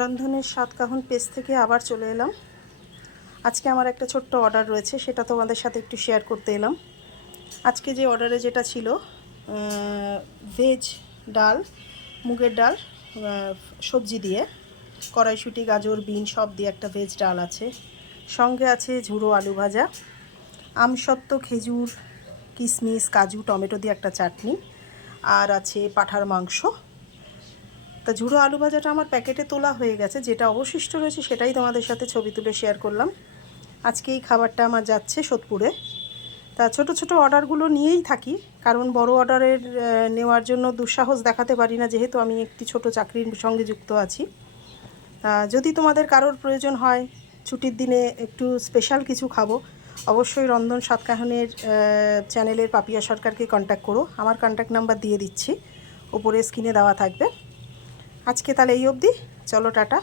রন্ধনের স্বাদ কাহন পেজ থেকে আবার চলে এলাম। আজকে আমার একটা ছোট্ট অর্ডার রয়েছে, সেটা তোমাদের সাথে একটু শেয়ার করতে এলাম। আজকে যে অর্ডারে যেটা ছিল ভেজ ডাল, মুগের ডাল, সবজি দিয়ে, কড়াইশুঁটি, গাজর, বিন সব দিয়ে একটা ভেজ ডাল আছে। সঙ্গে আছে ঝুড়ো আলু ভাজা, আমসত্ত্ব, খেজুর, কিশমিশ, কাজু, টমেটো দিয়ে একটা চাটনি, আর আছে পাঁঠার মাংস। তা ঝুড়ো আলু ভাজাটা আমার প্যাকেটে তোলা হয়ে গেছে, যেটা অবশিষ্ট রয়েছে সেটাই তোমাদের সাথে ছবি তুলে শেয়ার করলাম। আজকে এই খাবারটা আমার যাচ্ছে সোদপুরে। তা ছোট ছোট অর্ডারগুলো নিয়েই থাকি, কারণ বড় অর্ডারের নেওয়ার জন্য দুঃসাহস দেখাতে পারি না, যেহেতু আমি একটি ছোট চাকরির সঙ্গে যুক্ত আছি। তা যদি তোমাদের কারোর প্রয়োজন হয়, ছুটির দিনে একটু স্পেশাল কিছু খাবো, অবশ্যই রন্ধন সাতকাহনের চ্যানেলের পাপিয়া সরকারকে কন্ট্যাক্ট করো। আমার কন্ট্যাক্ট নাম্বার দিয়ে দিচ্ছি, ওপরে স্ক্রিনে দেওয়া থাকবে। আজকে তাহলে এই অবধি, চলো টাটা।